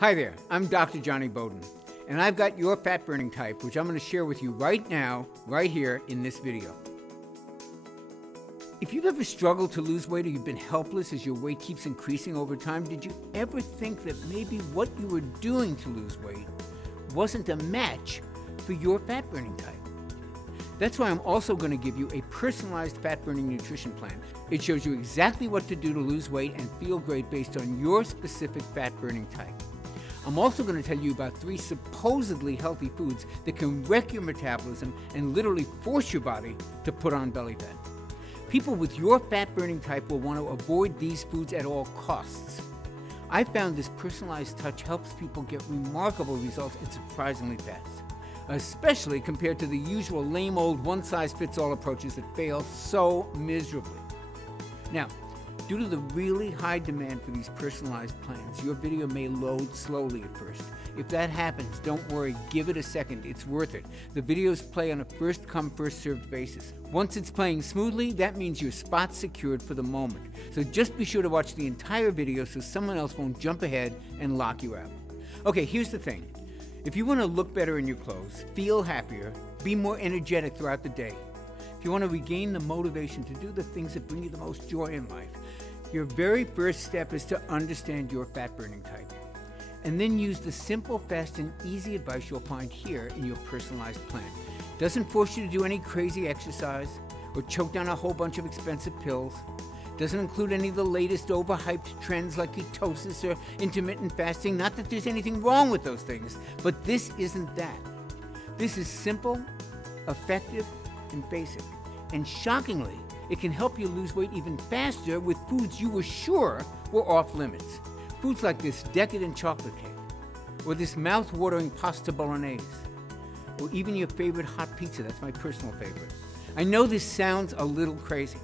Hi there, I'm Dr. Johnny Bowden, and I've got your fat burning type, which I'm going to share with you right now, right here in this video. If you've ever struggled to lose weight or you've been helpless as your weight keeps increasing over time, did you ever think that maybe what you were doing to lose weight wasn't a match for your fat burning type? That's why I'm also going to give you a personalized fat burning nutrition plan. It shows you exactly what to do to lose weight and feel great based on your specific fat burning type. I'm also going to tell you about 3 supposedly healthy foods that can wreck your metabolism and literally force your body to put on belly fat. People with your fat burning type will want to avoid these foods at all costs. I found this personalized touch helps people get remarkable results and surprisingly fast, especially compared to the usual lame old one-size-fits-all approaches that fail so miserably. Now, due to the really high demand for these personalized plans, your video may load slowly at first. If that happens, don't worry, give it a second, it's worth it. The videos play on a first-come, first-served basis. Once it's playing smoothly, that means your spot's secured for the moment. So just be sure to watch the entire video so someone else won't jump ahead and lock you out. Okay, here's the thing. If you want to look better in your clothes, feel happier, be more energetic throughout the day, if you want to regain the motivation to do the things that bring you the most joy in life, your very first step is to understand your fat burning type. And then use the simple, fast, and easy advice you'll find here in your personalized plan. It doesn't force you to do any crazy exercise or choke down a whole bunch of expensive pills. It doesn't include any of the latest overhyped trends like ketosis or intermittent fasting. Not that there's anything wrong with those things, but this isn't that. This is simple, effective, and basic. And shockingly, it can help you lose weight even faster with foods you were sure were off limits. Foods like this decadent chocolate cake, or this mouth-watering pasta bolognese, or even your favorite hot pizza. That's my personal favorite. I know this sounds a little crazy,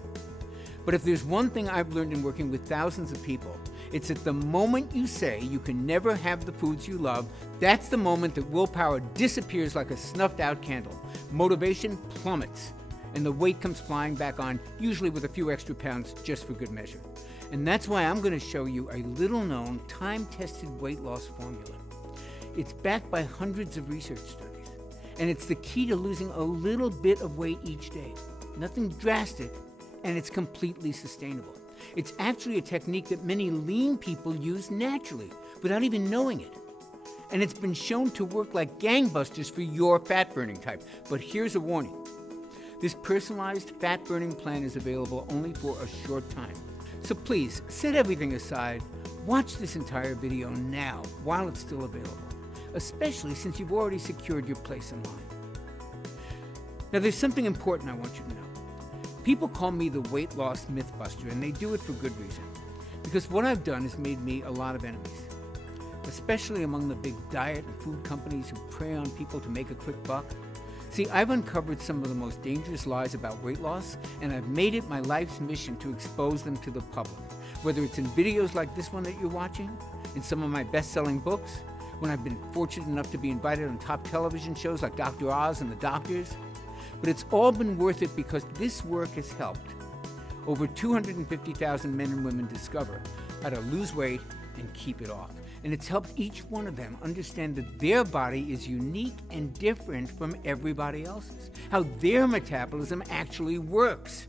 but if there's one thing I've learned in working with thousands of people, it's that the moment you say you can never have the foods you love, that's the moment that willpower disappears like a snuffed-out candle. Motivation plummets, and the weight comes flying back on, usually with a few extra pounds just for good measure. And that's why I'm going to show you a little-known, time-tested weight loss formula. It's backed by hundreds of research studies, and it's the key to losing a little bit of weight each day. Nothing drastic, and it's completely sustainable. It's actually a technique that many lean people use naturally, without even knowing it. And it's been shown to work like gangbusters for your fat-burning type. But here's a warning. This personalized fat-burning plan is available only for a short time. So please, set everything aside, watch this entire video now while it's still available, especially since you've already secured your place in line. Now there's something important I want you to know. People call me the weight loss mythbuster, and they do it for good reason. Because what I've done has made me a lot of enemies, especially among the big diet and food companies who prey on people to make a quick buck. See, I've uncovered some of the most dangerous lies about weight loss, and I've made it my life's mission to expose them to the public. Whether it's in videos like this one that you're watching, in some of my best-selling books, when I've been fortunate enough to be invited on top television shows like Dr. Oz and The Doctors. But it's all been worth it because this work has helped over 250,000 men and women discover how to lose weight and keep it off. And it's helped each one of them understand that their body is unique and different from everybody else's, how their metabolism actually works,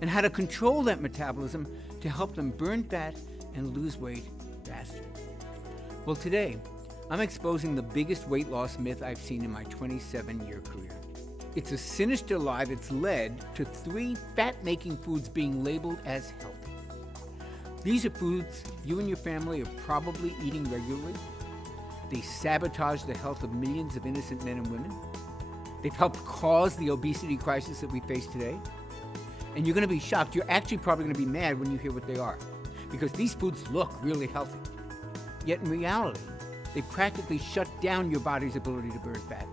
and how to control that metabolism to help them burn fat and lose weight faster. Well, today, I'm exposing the biggest weight loss myth I've seen in my 27-year career. It's a sinister lie that's led to 3 fat-making foods being labeled as healthy. These are foods you and your family are probably eating regularly. They sabotage the health of millions of innocent men and women. They've helped cause the obesity crisis that we face today. And you're going to be shocked. You're actually probably going to be mad when you hear what they are, because these foods look really healthy. Yet in reality, they practically shut down your body's ability to burn fat.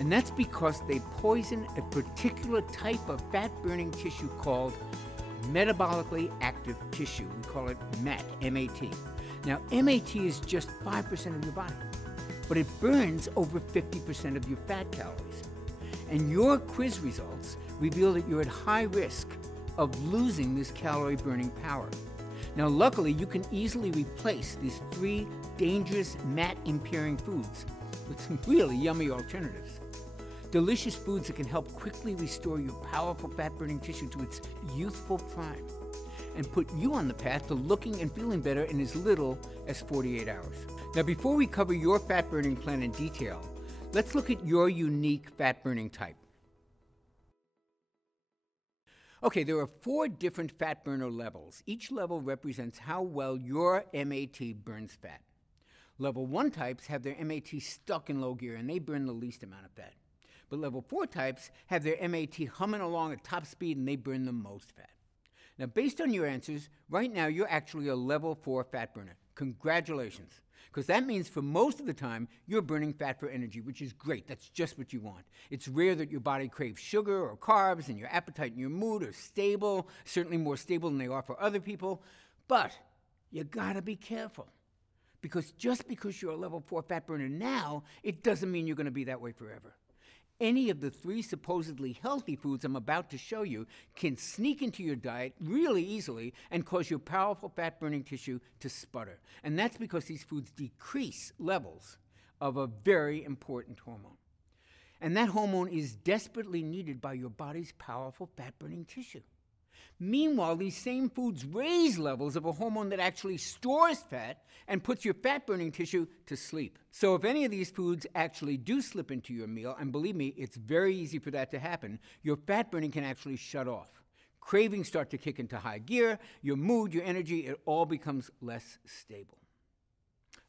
And that's because they poison a particular type of fat-burning tissue called metabolically active tissue. We call it MAT, M-A-T. Now, MAT is just 5% of your body, but it burns over 50% of your fat calories. And your quiz results reveal that you're at high risk of losing this calorie-burning power. Now, luckily, you can easily replace these 3 dangerous MAT-impairing foods with some really yummy alternatives. Delicious foods that can help quickly restore your powerful fat-burning tissue to its youthful prime and put you on the path to looking and feeling better in as little as 48 hours. Now, before we cover your fat-burning plan in detail, let's look at your unique fat-burning type. Okay, there are 4 different fat burner levels. Each level represents how well your MAT burns fat. Level 1 types have their MAT stuck in low gear and they burn the least amount of fat. But level 4 types have their MAT humming along at top speed and they burn the most fat. Now, based on your answers, right now you're actually a level 4 fat burner. Congratulations. Because that means for most of the time, you're burning fat for energy, which is great. That's just what you want. It's rare that your body craves sugar or carbs, and your appetite and your mood are stable, certainly more stable than they are for other people. But you gotta be careful. Because just because you're a level 4 fat burner now, it doesn't mean you're gonna be that way forever. Any of the 3 supposedly healthy foods I'm about to show you can sneak into your diet really easily and cause your powerful fat-burning tissue to sputter. And that's because these foods decrease levels of a very important hormone. And that hormone is desperately needed by your body's powerful fat-burning tissue. Meanwhile, these same foods raise levels of a hormone that actually stores fat and puts your fat-burning tissue to sleep. So if any of these foods actually do slip into your meal, and believe me, it's very easy for that to happen, your fat burning can actually shut off. Cravings start to kick into high gear, your mood, your energy, it all becomes less stable.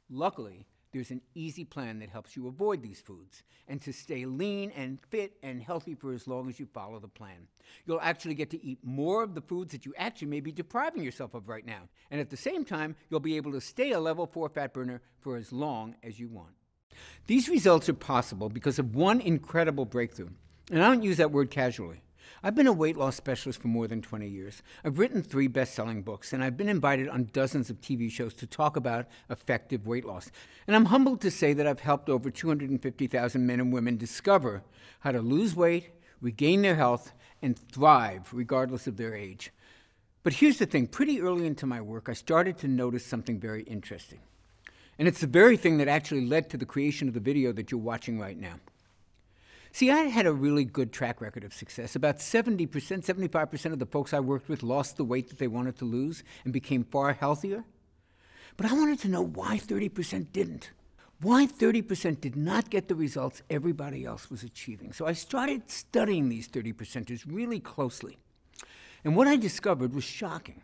Luckily, there's an easy plan that helps you avoid these foods and to stay lean and fit and healthy for as long as you follow the plan. You'll actually get to eat more of the foods that you actually may be depriving yourself of right now. And at the same time, you'll be able to stay a level 4 fat burner for as long as you want. These results are possible because of one incredible breakthrough. And I don't use that word casually. I've been a weight loss specialist for more than 20 years. I've written 3 best-selling books, and I've been invited on dozens of TV shows to talk about effective weight loss. And I'm humbled to say that I've helped over 250,000 men and women discover how to lose weight, regain their health, and thrive regardless of their age. But here's the thing. Pretty early into my work, I started to notice something very interesting. And it's the very thing that actually led to the creation of the video that you're watching right now. See, I had a really good track record of success. About 70%, 75% of the folks I worked with lost the weight that they wanted to lose and became far healthier. But I wanted to know why 30% didn't. Why 30% did not get the results everybody else was achieving. So I started studying these 30%ers really closely. And what I discovered was shocking.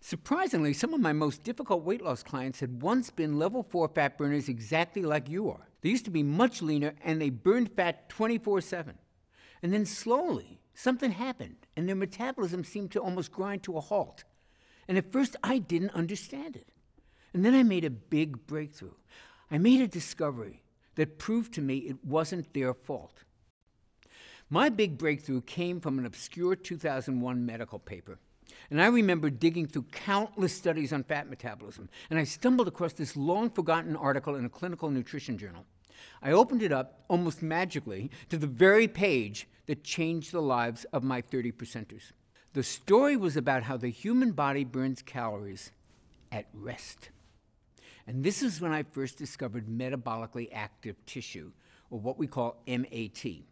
Surprisingly, some of my most difficult weight loss clients had once been level 4 fat burners exactly like you are. They used to be much leaner and they burned fat 24/7. And then slowly, something happened and their metabolism seemed to almost grind to a halt. And at first, I didn't understand it. And then I made a big breakthrough. I made a discovery that proved to me it wasn't their fault. My big breakthrough came from an obscure 2001 medical paper. And I remember digging through countless studies on fat metabolism, and I stumbled across this long-forgotten article in a clinical nutrition journal. I opened it up, almost magically, to the very page that changed the lives of my 30%ers. The story was about how the human body burns calories at rest. And this is when I first discovered metabolically active tissue, or what we call MAT.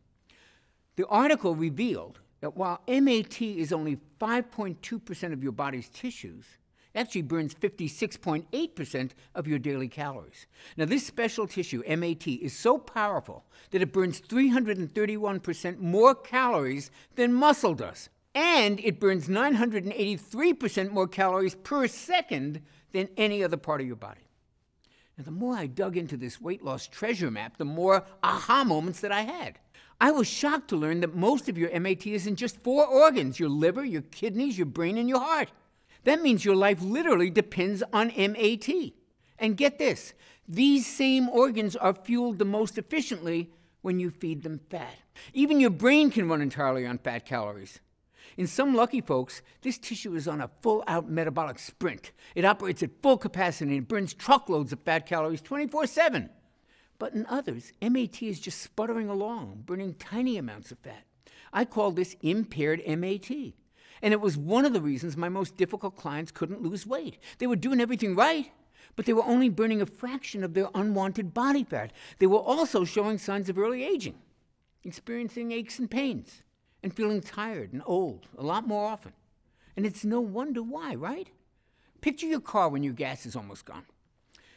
The article revealed that while MAT is only 5.2% of your body's tissues, it actually burns 56.8% of your daily calories. Now, this special tissue, MAT, is so powerful that it burns 331% more calories than muscle does. And it burns 983% more calories per second than any other part of your body. Now, the more I dug into this weight loss treasure map, the more aha moments that I had. I was shocked to learn that most of your MAT is in just 4 organs: your liver, your kidneys, your brain, and your heart. That means your life literally depends on MAT. And get this, these same organs are fueled the most efficiently when you feed them fat. Even your brain can run entirely on fat calories. In some lucky folks, this tissue is on a full-out metabolic sprint. It operates at full capacity and it burns truckloads of fat calories 24/7. But in others, MAT is just sputtering along, burning tiny amounts of fat. I call this impaired MAT. And it was one of the reasons my most difficult clients couldn't lose weight. They were doing everything right, but they were only burning a fraction of their unwanted body fat. They were also showing signs of early aging, experiencing aches and pains, and feeling tired and old a lot more often. And it's no wonder why, right? Picture your car when your gas is almost gone.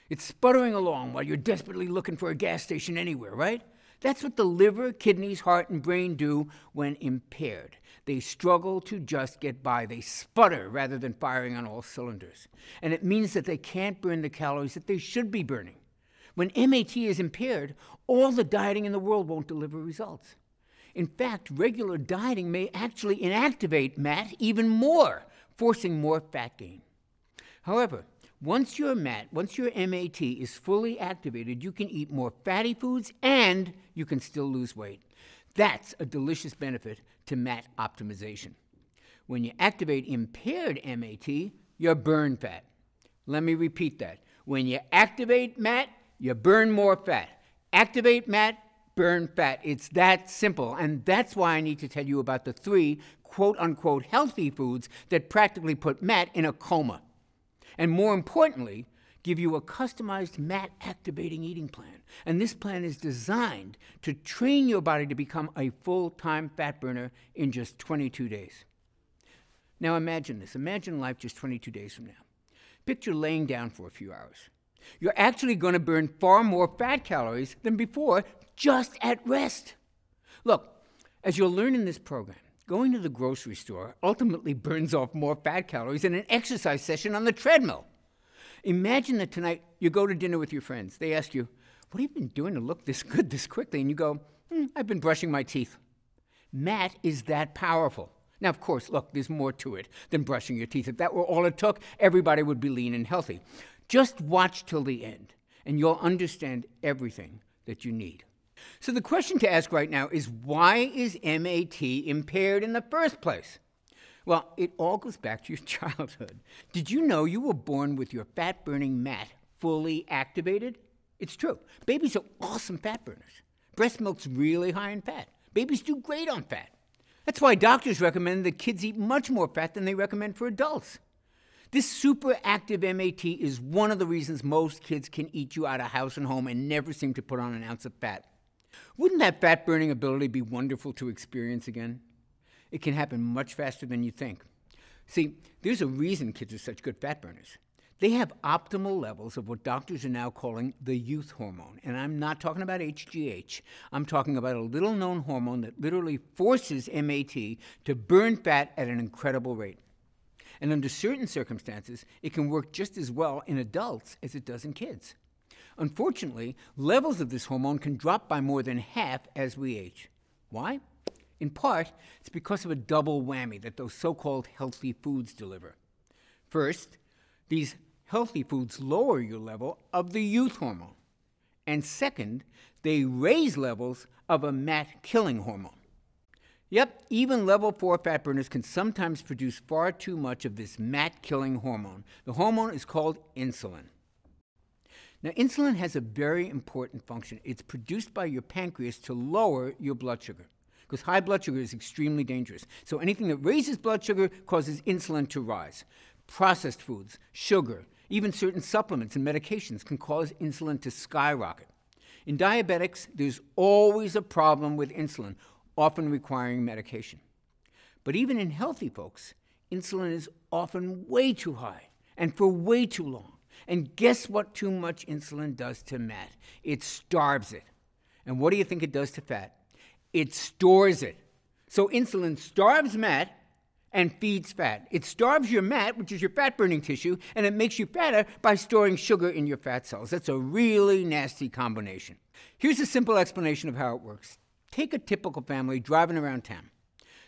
It's sputtering along while you're desperately looking for a gas station anywhere, right? That's what the liver, kidneys, heart, and brain do when impaired. They struggle to just get by. They sputter rather than firing on all cylinders. And it means that they can't burn the calories that they should be burning. When MAT is impaired, all the dieting in the world won't deliver results. In fact, regular dieting may actually inactivate MAT even more, forcing more fat gain. However, once your MAT is fully activated, you can eat more fatty foods and you can still lose weight. That's a delicious benefit to MAT optimization. When you activate impaired MAT, you burn fat. Let me repeat that. When you activate MAT, you burn more fat. Activate MAT, burn fat. It's that simple. And that's why I need to tell you about the 3 quote-unquote healthy foods that practically put MAT in a coma. And more importantly, give you a customized MAT-activating eating plan. And this plan is designed to train your body to become a full-time fat burner in just 22 days. Now imagine this. Imagine life just 22 days from now. Picture laying down for a few hours. You're actually going to burn far more fat calories than before just at rest. Look, as you'll learn in this program, going to the grocery store ultimately burns off more fat calories than an exercise session on the treadmill. Imagine that tonight you go to dinner with your friends. They ask you, what have you been doing to look this good this quickly? And you go, I've been brushing my teeth. MAT is that powerful. Now, of course, look, there's more to it than brushing your teeth. If that were all it took, everybody would be lean and healthy. Just watch till the end, and you'll understand everything that you need. So the question to ask right now is, why is MAT impaired in the first place? Well, it all goes back to your childhood. Did you know you were born with your fat-burning MAT fully activated? It's true. Babies are awesome fat burners. Breast milk's really high in fat. Babies do great on fat. That's why doctors recommend that kids eat much more fat than they recommend for adults. This super active MAT is one of the reasons most kids can eat you out of house and home and never seem to put on an ounce of fat. Wouldn't that fat-burning ability be wonderful to experience again? It can happen much faster than you think. See, there's a reason kids are such good fat burners. They have optimal levels of what doctors are now calling the youth hormone. And I'm not talking about HGH. I'm talking about a little-known hormone that literally forces MAT to burn fat at an incredible rate. And under certain circumstances, it can work just as well in adults as it does in kids. Unfortunately, levels of this hormone can drop by more than half as we age. Why? In part, it's because of a double whammy that those so-called healthy foods deliver. First, these healthy foods lower your level of the youth hormone. And second, they raise levels of a MAT-killing hormone. Yep, even level 4 fat burners can sometimes produce far too much of this MAT-killing hormone. The hormone is called insulin. Now, insulin has a very important function. It's produced by your pancreas to lower your blood sugar, because high blood sugar is extremely dangerous. So anything that raises blood sugar causes insulin to rise. Processed foods, sugar, even certain supplements and medications can cause insulin to skyrocket. In diabetics, there's always a problem with insulin, often requiring medication. But even in healthy folks, insulin is often way too high and for way too long. And guess what too much insulin does to MAT? It starves it. And what do you think it does to fat? It stores it. So insulin starves MAT and feeds fat. It starves your MAT, which is your fat-burning tissue, and it makes you fatter by storing sugar in your fat cells. That's a really nasty combination. Here's a simple explanation of how it works. Take a typical family driving around town.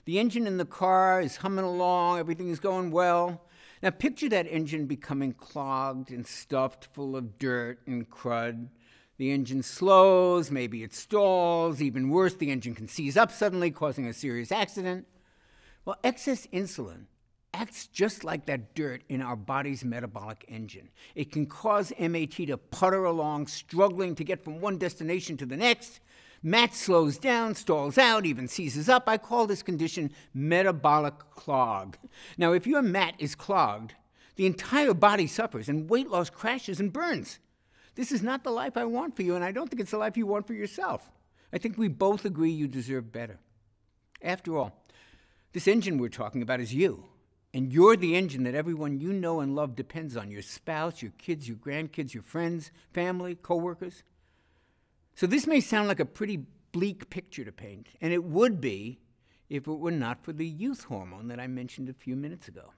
The engine in the car is humming along, everything is going well. Now picture that engine becoming clogged and stuffed full of dirt and crud. The engine slows, maybe it stalls, even worse, the engine can seize up suddenly, causing a serious accident. Well, excess insulin acts just like that dirt in our body's metabolic engine. It can cause MAT to putter along, struggling to get from one destination to the next, MAT slows down, stalls out, even seizes up. I call this condition metabolic clog. Now, if your MAT is clogged, the entire body suffers and weight loss crashes and burns. This is not the life I want for you, and I don't think it's the life you want for yourself. I think we both agree you deserve better. After all, this engine we're talking about is you, and you're the engine that everyone you know and love depends on: your spouse, your kids, your grandkids, your friends, family, coworkers. So this may sound like a pretty bleak picture to paint, and it would be if it were not for the youth hormone that I mentioned a few minutes ago.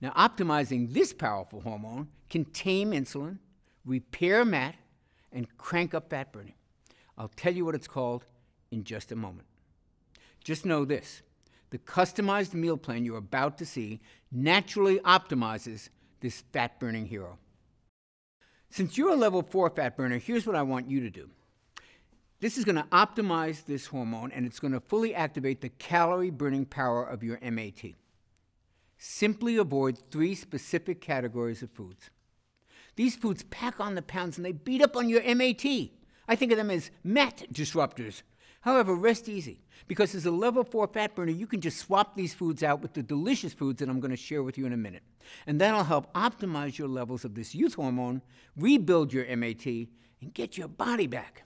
Now, optimizing this powerful hormone can tame insulin, repair MAT, and crank up fat burning. I'll tell you what it's called in just a moment. Just know this: the customized meal plan you're about to see naturally optimizes this fat-burning hero. Since you're a level 4 fat burner, here's what I want you to do. This is going to optimize this hormone, and it's going to fully activate the calorie-burning power of your MAT. Simply avoid 3 specific categories of foods. These foods pack on the pounds, and they beat up on your MAT. I think of them as MAT disruptors. However, rest easy, because as a level 4 fat burner, you can just swap these foods out with the delicious foods that I'm going to share with you in a minute. And that'll help optimize your levels of this youth hormone, rebuild your MAT, and get your body back.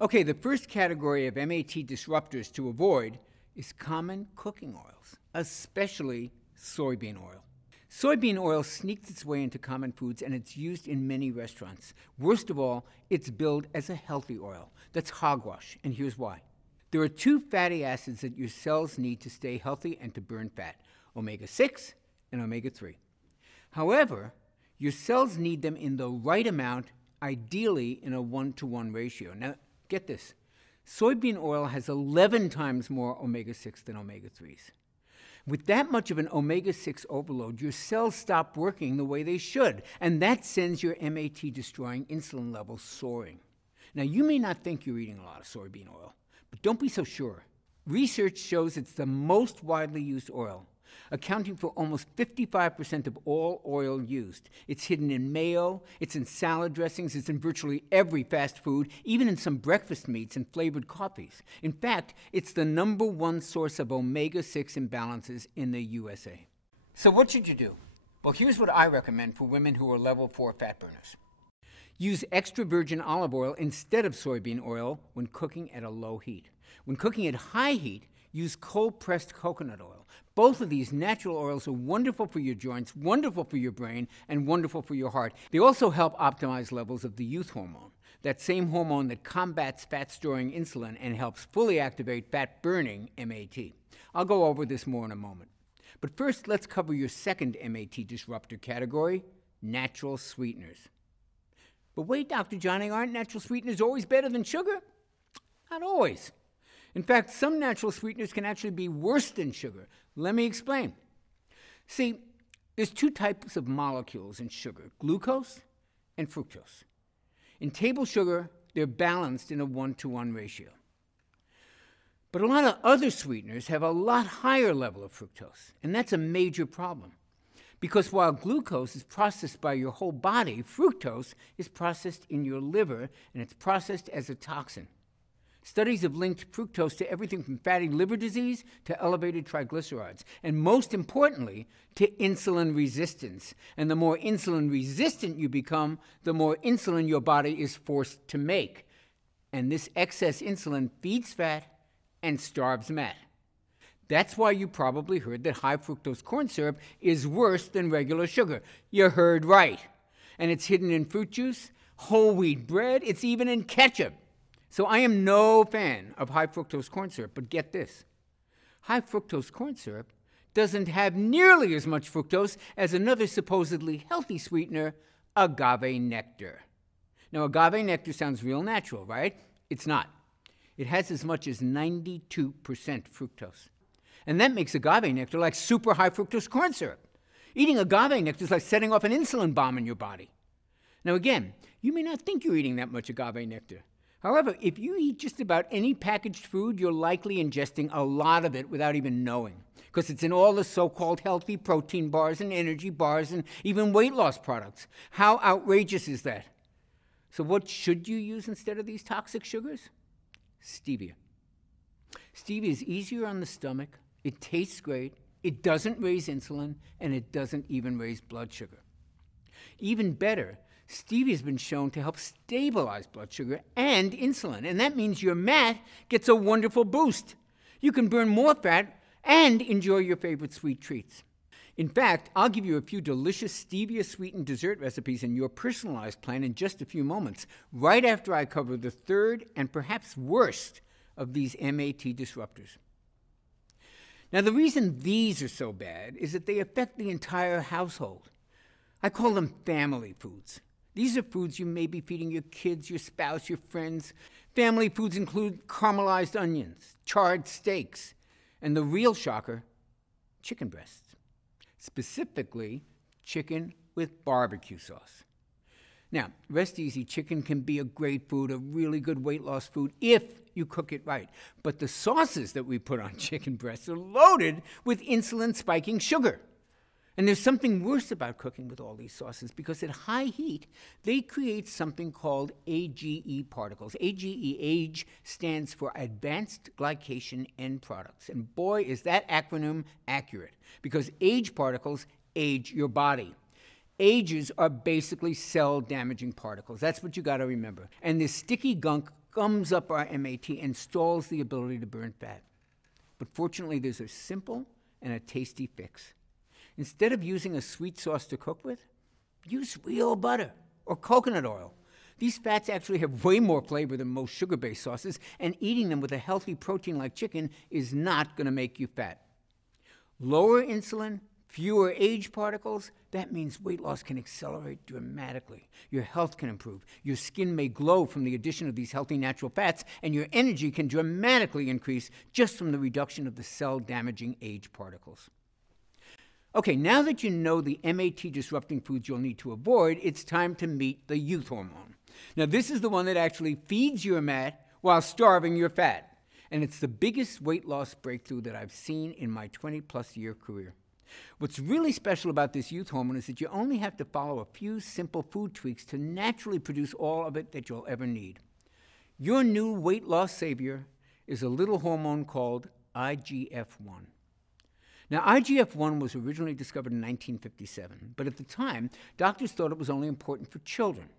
Okay, the first category of MAT disruptors to avoid is common cooking oils, especially soybean oil. Soybean oil sneaks its way into common foods, and it's used in many restaurants. Worst of all, it's billed as a healthy oil. That's hogwash, and here's why. There are 2 fatty acids that your cells need to stay healthy and to burn fat: omega-6 and omega-3. However, your cells need them in the right amount, ideally in a 1-to-1 ratio. Now, get this. Soybean oil has 11 times more omega-6 than omega-3s. With that much of an omega-6 overload, your cells stop working the way they should, and that sends your MAT-destroying insulin levels soaring. Now, you may not think you're eating a lot of soybean oil, but don't be so sure. Research shows it's the most widely used oil, accounting for almost 55% of all oil used. It's hidden in mayo, it's in salad dressings, it's in virtually every fast food, even in some breakfast meats and flavored coffees. In fact, it's the #1 source of omega-6 imbalances in the USA. So what should you do? Well, here's what I recommend for women who are level 4 fat burners. Use extra virgin olive oil instead of soybean oil when cooking at a low heat. When cooking at high heat, use cold-pressed coconut oil. Both of these natural oils are wonderful for your joints, wonderful for your brain, and wonderful for your heart. They also help optimize levels of the youth hormone, that same hormone that combats fat-storing insulin and helps fully activate fat-burning MAT. I'll go over this more in a moment. But first, let's cover your second MAT disruptor category: natural sweeteners. But wait, Dr. Johnny, aren't natural sweeteners always better than sugar? Not always. In fact, some natural sweeteners can actually be worse than sugar. Let me explain. See, there's 2 types of molecules in sugar: glucose and fructose. In table sugar, they're balanced in a 1-to-1 ratio. But a lot of other sweeteners have a lot higher level of fructose, and that's a major problem. Because while glucose is processed by your whole body, fructose is processed in your liver, and it's processed as a toxin. Studies have linked fructose to everything from fatty liver disease to elevated triglycerides, and most importantly, to insulin resistance. And the more insulin resistant you become, the more insulin your body is forced to make. And this excess insulin feeds fat and starves MAT. That's why you probably heard that high fructose corn syrup is worse than regular sugar. You heard right. And it's hidden in fruit juice, whole wheat bread, it's even in ketchup. So I am no fan of high fructose corn syrup, but get this. High fructose corn syrup doesn't have nearly as much fructose as another supposedly healthy sweetener, agave nectar. Now, agave nectar sounds real natural, right? It's not. It has as much as 92% fructose. And that makes agave nectar like super high fructose corn syrup. Eating agave nectar is like setting off an insulin bomb in your body. Now again, you may not think you're eating that much agave nectar. However, if you eat just about any packaged food, you're likely ingesting a lot of it without even knowing, because it's in all the so-called healthy protein bars and energy bars and even weight loss products. How outrageous is that? So what should you use instead of these toxic sugars? stevia. Stevia is easier on the stomach, it tastes great, it doesn't raise insulin, and it doesn't even raise blood sugar. Even better, stevia has been shown to help stabilize blood sugar and insulin, and that means your MAT gets a wonderful boost. You can burn more fat and enjoy your favorite sweet treats. In fact, I'll give you a few delicious stevia-sweetened dessert recipes in your personalized plan in just a few moments, right after I cover the third and perhaps worst of these MAT disruptors. Now, the reason these are so bad is that they affect the entire household. I call them family foods. These are foods you may be feeding your kids, your spouse, your friends. Family foods include caramelized onions, charred steaks, and the real shocker, chicken breasts. Specifically, chicken with barbecue sauce. Now, rest easy, chicken can be a great food, a really good weight loss food, if you cook it right. But the sauces that we put on chicken breasts are loaded with insulin-spiking sugar. And there's something worse about cooking with all these sauces, because at high heat, they create something called AGE particles. AGE, age, stands for Advanced Glycation End Products. And boy, is that acronym accurate, because age particles age your body. Ages are basically cell-damaging particles. That's what you got to remember. And this sticky gunk gums up our MAT and stalls the ability to burn fat. But fortunately, there's a simple and a tasty fix. Instead of using a sweet sauce to cook with, use real butter or coconut oil. These fats actually have way more flavor than most sugar-based sauces, and eating them with a healthy protein like chicken is not going to make you fat. Lower insulin, fewer age particles, that means weight loss can accelerate dramatically. Your health can improve. Your skin may glow from the addition of these healthy natural fats, and your energy can dramatically increase just from the reduction of the cell-damaging age particles. Okay, now that you know the MAT-disrupting foods you'll need to avoid, it's time to meet the youth hormone. Now, this is the one that actually feeds your MAT while starving your fat. And it's the biggest weight loss breakthrough that I've seen in my 20-plus year career. What's really special about this youth hormone is that you only have to follow a few simple food tweaks to naturally produce all of it that you'll ever need. Your new weight loss savior is a little hormone called IGF-1. Now, IGF-1 was originally discovered in 1957, but at the time, doctors thought it was only important for children.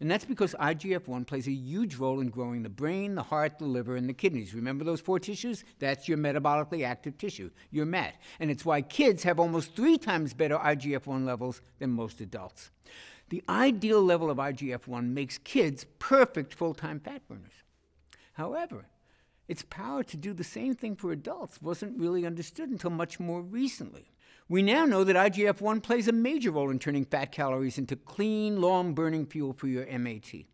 And that's because IGF-1 plays a huge role in growing the brain, the heart, the liver, and the kidneys. Remember those 4 tissues? That's your metabolically active tissue, your MAT. And it's why kids have almost 3 times better IGF-1 levels than most adults. The ideal level of IGF-1 makes kids perfect full-time fat burners. However, its power to do the same thing for adults wasn't really understood until much more recently. We now know that IGF-1 plays a major role in turning fat calories into clean, long-burning fuel for your MAT.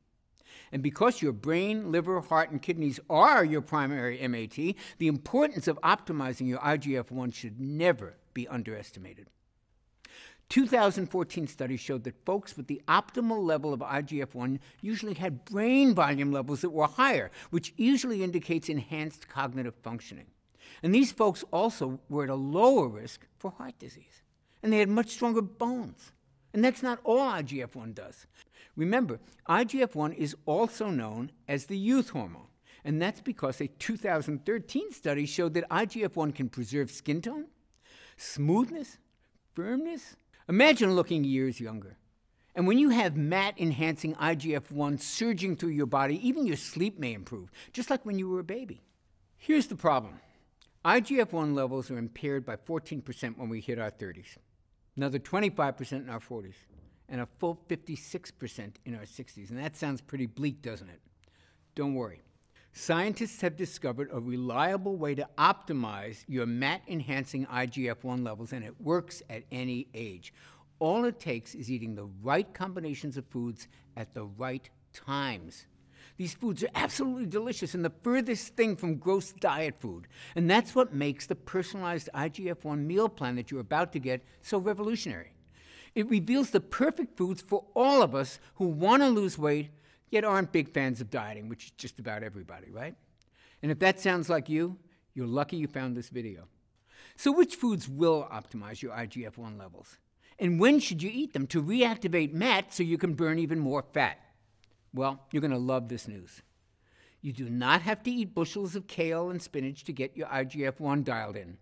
And because your brain, liver, heart, and kidneys are your primary MAT, the importance of optimizing your IGF-1 should never be underestimated. 2014 studies showed that folks with the optimal level of IGF-1 usually had brain volume levels that were higher, which usually indicates enhanced cognitive functioning. And these folks also were at a lower risk for heart disease. And they had much stronger bones. And that's not all IGF-1 does. Remember, IGF-1 is also known as the youth hormone. And that's because a 2013 study showed that IGF-1 can preserve skin tone, smoothness, firmness. Imagine looking years younger. And when you have MAT-enhancing IGF-1 surging through your body, even your sleep may improve, just like when you were a baby. Here's the problem. IGF-1 levels are impaired by 14% when we hit our 30s, another 25% in our 40s, and a full 56% in our 60s. And that sounds pretty bleak, doesn't it? Don't worry. Scientists have discovered a reliable way to optimize your MAT-enhancing IGF-1 levels, and it works at any age. All it takes is eating the right combinations of foods at the right times. These foods are absolutely delicious and the furthest thing from gross diet food. And that's what makes the personalized IGF-1 meal plan that you're about to get so revolutionary. It reveals the perfect foods for all of us who want to lose weight, yet aren't big fans of dieting, which is just about everybody, right? And if that sounds like you, you're lucky you found this video. So which foods will optimize your IGF-1 levels? And when should you eat them to reactivate MAT so you can burn even more fat? Well, you're going to love this news. You do not have to eat bushels of kale and spinach to get your IGF-1 dialed in.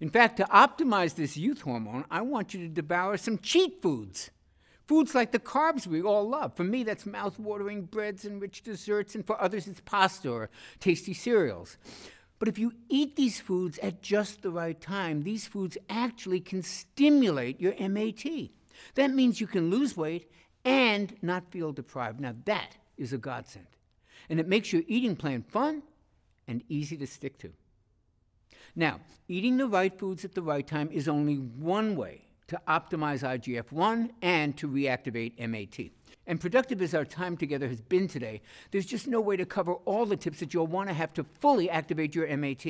In fact, to optimize this youth hormone, I want you to devour some cheat foods. Foods like the carbs we all love. For me, that's mouth-watering breads and rich desserts, and for others, it's pasta or tasty cereals. But if you eat these foods at just the right time, these foods actually can stimulate your MAT. That means you can lose weight and not feel deprived. Now that is a godsend. And it makes your eating plan fun and easy to stick to. Now, eating the right foods at the right time is only one way to optimize IGF-1 and to reactivate MAT. And productive as our time together has been today, there's just no way to cover all the tips that you'll want to have to fully activate your MAT.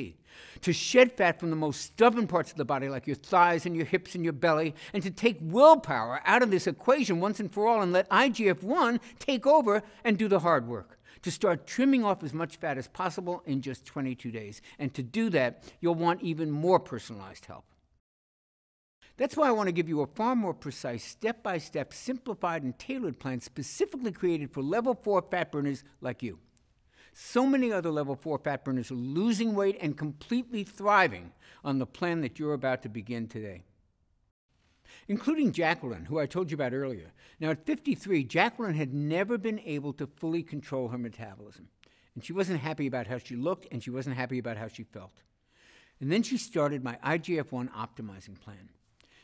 To shed fat from the most stubborn parts of the body, like your thighs and your hips and your belly, and to take willpower out of this equation once and for all and let IGF-1 take over and do the hard work. To start trimming off as much fat as possible in just 22 days. And to do that, you'll want even more personalized help. That's why I want to give you a far more precise, step-by-step, simplified, and tailored plan specifically created for level 4 fat burners like you. So many other level 4 fat burners are losing weight and completely thriving on the plan that you're about to begin today. Including Jacqueline, who I told you about earlier. Now, at 53, Jacqueline had never been able to fully control her metabolism. And she wasn't happy about how she looked, and she wasn't happy about how she felt. And then she started my IGF-1 optimizing plan.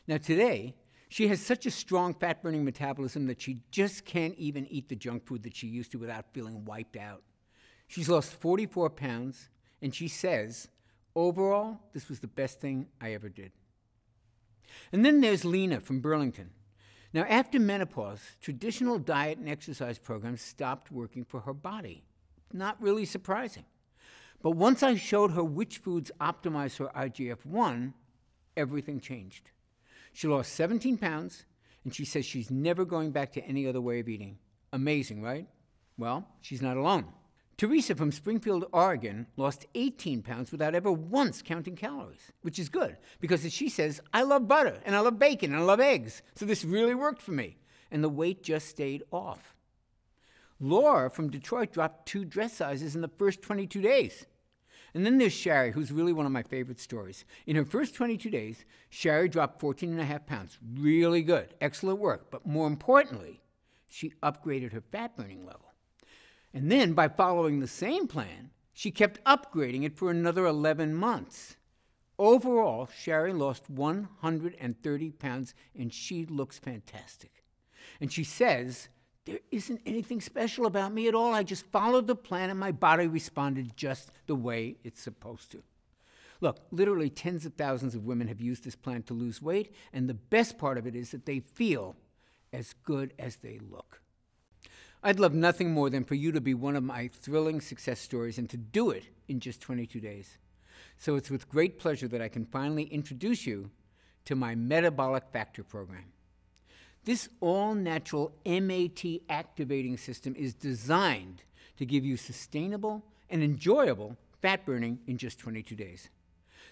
Now, today, she has such a strong fat-burning metabolism that she just can't even eat the junk food that she used to without feeling wiped out. She's lost 44 pounds, and she says, overall, this was the best thing I ever did. And then there's Lena from Burlington. Now, after menopause, traditional diet and exercise programs stopped working for her body. Not really surprising. But once I showed her which foods optimize her IGF-1, everything changed. She lost 17 pounds, and she says she's never going back to any other way of eating. Amazing, right? Well, she's not alone. Teresa from Springfield, Oregon, lost 18 pounds without ever once counting calories, which is good, because as she says, I love butter, and I love bacon, and I love eggs, so this really worked for me, and the weight just stayed off. Laura from Detroit dropped 2 dress sizes in the first 22 days. And then there's Shari, who's really one of my favorite stories. In her first 22 days, Shari dropped 14.5 pounds. Really good, excellent work, but more importantly, she upgraded her fat-burning level. And then, by following the same plan, she kept upgrading it for another 11 months. Overall, Shari lost 130 pounds, and she looks fantastic. And she says, there isn't anything special about me at all. I just followed the plan, and my body responded just the way it's supposed to. Look, literally tens of thousands of women have used this plan to lose weight, and the best part of it is that they feel as good as they look. I'd love nothing more than for you to be one of my thrilling success stories and to do it in just 22 days. So it's with great pleasure that I can finally introduce you to my Metabolic Factor program. This all-natural MAT activating system is designed to give you sustainable and enjoyable fat burning in just 22 days.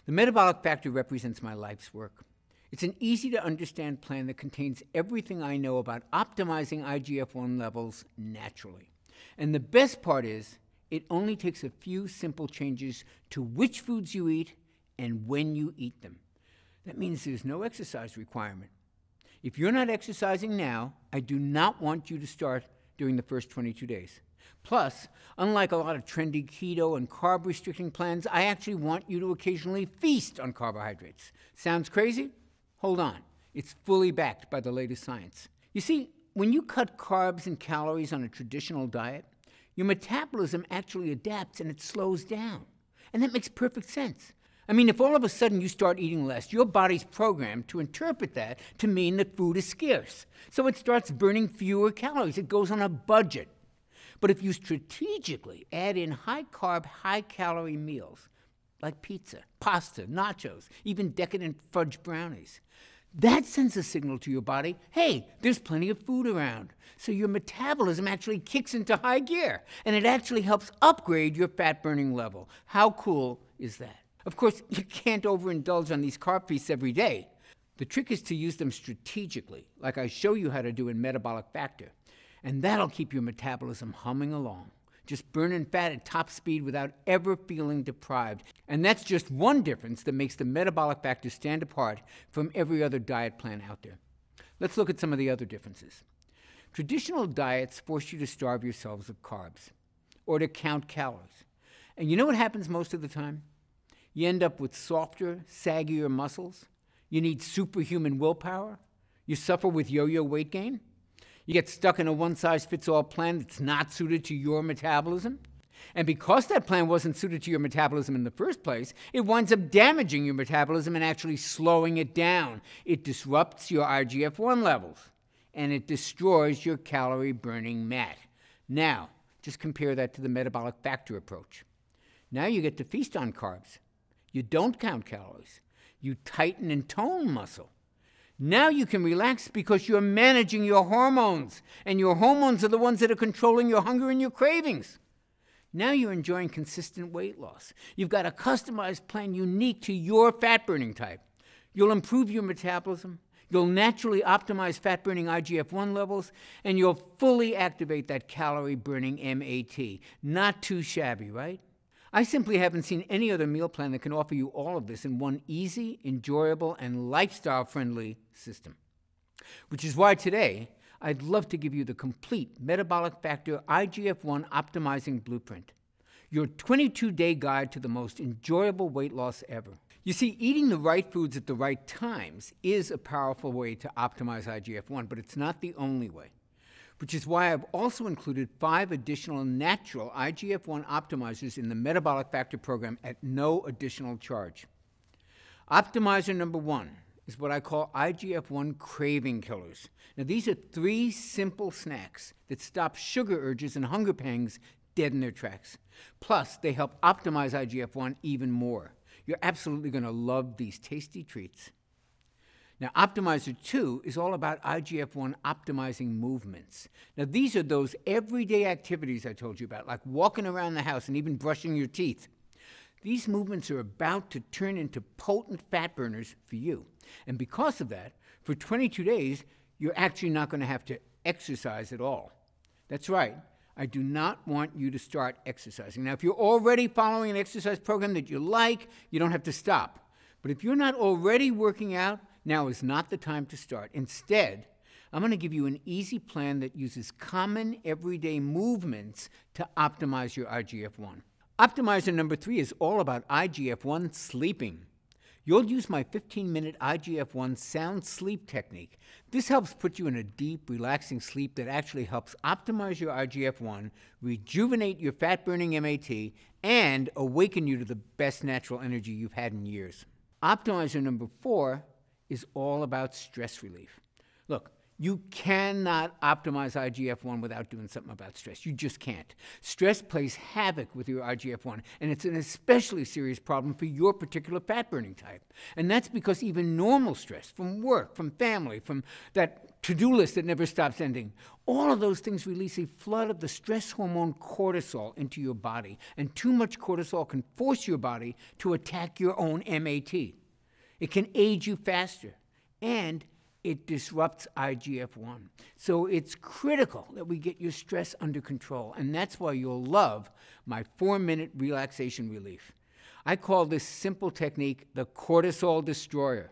The Metabolic Factor represents my life's work. It's an easy-to-understand plan that contains everything I know about optimizing IGF-1 levels naturally. And the best part is, it only takes a few simple changes to which foods you eat and when you eat them. That means there's no exercise requirement. If you're not exercising now, I do not want you to start during the first 22 days. Plus, unlike a lot of trendy keto and carb-restricting plans, I actually want you to occasionally feast on carbohydrates. Sounds crazy? Hold on. It's fully backed by the latest science. You see, when you cut carbs and calories on a traditional diet, your metabolism actually adapts and it slows down. And that makes perfect sense. I mean, if all of a sudden you start eating less, your body's programmed to interpret that to mean that food is scarce. So it starts burning fewer calories. It goes on a budget. But if you strategically add in high-carb, high-calorie meals, like pizza, pasta, nachos, even decadent fudge brownies, that sends a signal to your body, hey, there's plenty of food around. So your metabolism actually kicks into high gear, and it actually helps upgrade your fat-burning level. How cool is that? Of course, you can't overindulge on these carb feasts every day. The trick is to use them strategically, like I show you how to do in Metabolic Factor. And that'll keep your metabolism humming along. just burning fat at top speed without ever feeling deprived. And that's just one difference that makes the metabolic factor stand apart from every other diet plan out there. Let's look at some of the other differences. Traditional diets force you to starve yourselves of carbs or to count calories. And you know what happens most of the time? You end up with softer, saggier muscles. You need superhuman willpower. You suffer with yo-yo weight gain. You get stuck in a one-size-fits-all plan that's not suited to your metabolism. And because that plan wasn't suited to your metabolism in the first place, it winds up damaging your metabolism and actually slowing it down. It disrupts your IGF-1 levels, and it destroys your calorie-burning MAT. Now, just compare that to the metabolic factor approach. Now you get to feast on carbs. You don't count calories. You tighten and tone muscle. Now you can relax because you're managing your hormones, and your hormones are the ones that are controlling your hunger and your cravings. Now you're enjoying consistent weight loss. You've got a customized plan unique to your fat-burning type. You'll improve your metabolism, you'll naturally optimize fat-burning IGF-1 levels, and you'll fully activate that calorie-burning MAT. Not too shabby, right? I simply haven't seen any other meal plan that can offer you all of this in one easy, enjoyable, and lifestyle-friendly system. Which is why today, I'd love to give you the complete metabolic factor IGF-1 optimizing blueprint, your 22-day guide to the most enjoyable weight loss ever. You see, eating the right foods at the right times is a powerful way to optimize IGF-1, but it's not the only way. Which is why I've also included 5 additional natural IGF-1 optimizers in the Metabolic Factor program at no additional charge. Optimizer number 1 is what I call IGF-1 craving killers. Now, these are 3 simple snacks that stop sugar urges and hunger pangs dead in their tracks. Plus, they help optimize IGF-1 even more. You're absolutely going to love these tasty treats. Now, Optimizer 2 is all about IGF-1 optimizing movements. Now, these are those everyday activities I told you about, like walking around the house and even brushing your teeth. These movements are about to turn into potent fat burners for you. And because of that, for 22 days, you're actually not going to have to exercise at all. That's right. I do not want you to start exercising. Now, if you're already following an exercise program that you like, you don't have to stop. But if you're not already working out, now is not the time to start. Instead, I'm going to give you an easy plan that uses common everyday movements to optimize your IGF-1. Optimizer number 3 is all about IGF-1 sleeping. You'll use my 15-minute IGF-1 sound sleep technique. This helps put you in a deep, relaxing sleep that actually helps optimize your IGF-1, rejuvenate your fat-burning MAT, and awaken you to the best natural energy you've had in years. Optimizer number 4 is all about stress relief. Look, you cannot optimize IGF-1 without doing something about stress. You just can't. Stress plays havoc with your IGF-1, and it's an especially serious problem for your particular fat-burning type. And that's because even normal stress from work, from family, from that to-do list that never stops ending, all of those things release a flood of the stress hormone cortisol into your body, and too much cortisol can force your body to attack your own MAT. It can age you faster, and it disrupts IGF-1. So it's critical that we get your stress under control, and that's why you'll love my 4-minute relaxation relief. I call this simple technique the cortisol destroyer.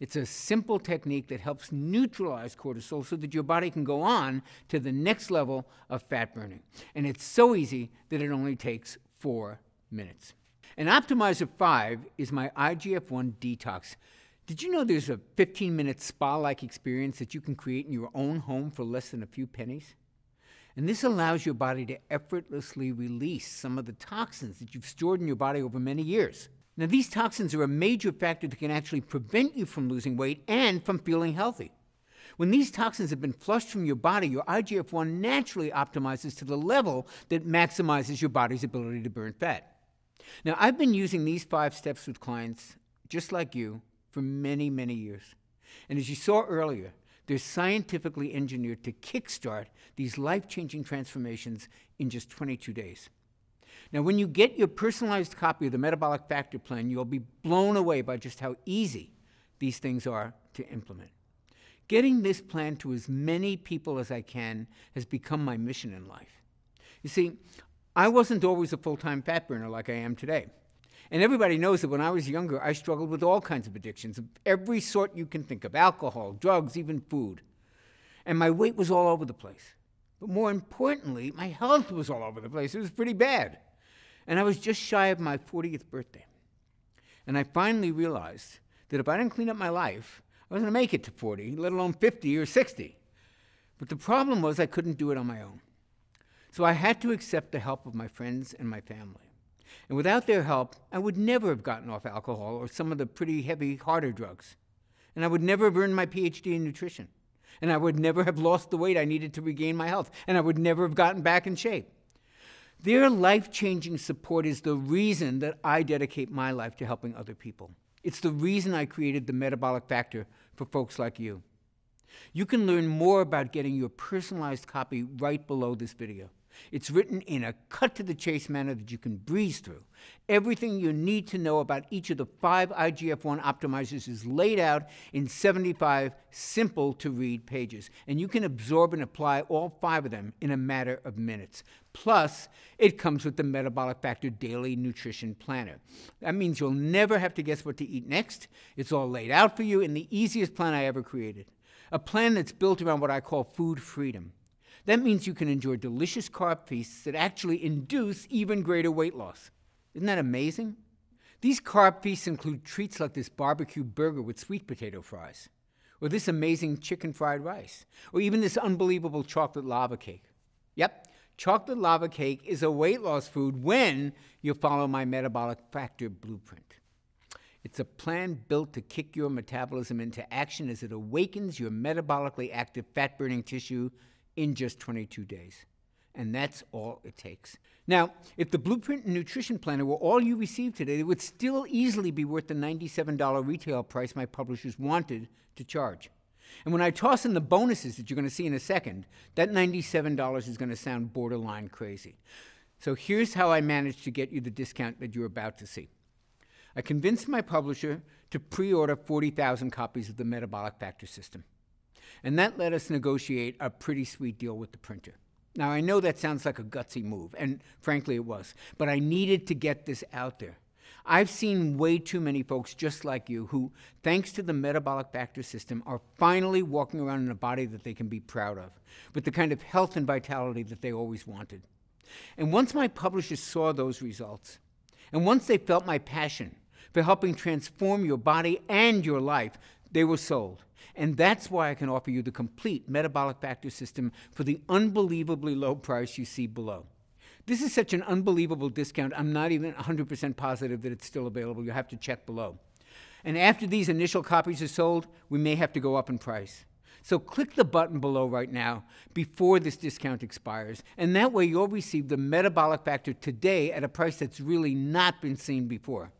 It's a simple technique that helps neutralize cortisol so that your body can go on to the next level of fat burning. And it's so easy that it only takes 4 minutes. And Optimizer 5 is my IGF-1 detox. Did you know there's a 15-minute spa-like experience that you can create in your own home for less than a few pennies? And this allows your body to effortlessly release some of the toxins that you've stored in your body over many years. Now, these toxins are a major factor that can actually prevent you from losing weight and from feeling healthy. When these toxins have been flushed from your body, your IGF-1 naturally optimizes to the level that maximizes your body's ability to burn fat. Now, I've been using these 5 steps with clients just like you for many, many years. And as you saw earlier, they're scientifically engineered to kickstart these life-changing transformations in just 22 days. Now, when you get your personalized copy of the Metabolic Factor Plan, you'll be blown away by just how easy these things are to implement. Getting this plan to as many people as I can has become my mission in life. You see, I wasn't always a full-time fat burner like I am today. And everybody knows that when I was younger, I struggled with all kinds of addictions of every sort you can think of: alcohol, drugs, even food. And my weight was all over the place. But more importantly, my health was all over the place. It was pretty bad. And I was just shy of my 40th birthday. And I finally realized that if I didn't clean up my life, I wasn't going to make it to 40, let alone 50 or 60. But the problem was I couldn't do it on my own. So I had to accept the help of my friends and my family. And without their help, I would never have gotten off alcohol or some of the pretty heavy, harder drugs. And I would never have earned my PhD in nutrition. And I would never have lost the weight I needed to regain my health. And I would never have gotten back in shape. Their life-changing support is the reason that I dedicate my life to helping other people. It's the reason I created the Metabolic Factor for folks like you. You can learn more about getting your personalized copy right below this video. It's written in a cut-to-the-chase manner that you can breeze through. Everything you need to know about each of the 5 IGF-1 optimizers is laid out in 75 simple-to-read pages, and you can absorb and apply all 5 of them in a matter of minutes. Plus, it comes with the Metabolic Factor Daily Nutrition Planner. That means you'll never have to guess what to eat next. It's all laid out for you in the easiest plan I ever created, a plan that's built around what I call food freedom. That means you can enjoy delicious carb feasts that actually induce even greater weight loss. Isn't that amazing? These carb feasts include treats like this barbecue burger with sweet potato fries, or this amazing chicken fried rice, or even this unbelievable chocolate lava cake. Yep, chocolate lava cake is a weight loss food when you follow my Metabolic Factor blueprint. It's a plan built to kick your metabolism into action as it awakens your metabolically active fat-burning tissue in just 22 days. And that's all it takes. Now, if the Blueprint and Nutrition Planner were all you received today, it would still easily be worth the $97 retail price my publishers wanted to charge. And when I toss in the bonuses that you're going to see in a second, that $97 is going to sound borderline crazy. So here's how I managed to get you the discount that you're about to see. I convinced my publisher to pre-order 40,000 copies of the Metabolic Factor system. And that let us negotiate a pretty sweet deal with the printer. Now, I know that sounds like a gutsy move, and frankly it was, but I needed to get this out there. I've seen way too many folks just like you who, thanks to the Metabolic Factor system, are finally walking around in a body that they can be proud of, with the kind of health and vitality that they always wanted. And once my publishers saw those results, and once they felt my passion for helping transform your body and your life, they were sold. And that's why I can offer you the complete Metabolic Factor system for the unbelievably low price you see below. This is such an unbelievable discount, I'm not even 100% positive that it's still available. You'll have to check below. And after these initial copies are sold, we may have to go up in price. So click the button below right now before this discount expires, and that way you'll receive the Metabolic Factor today at a price that's really not been seen before.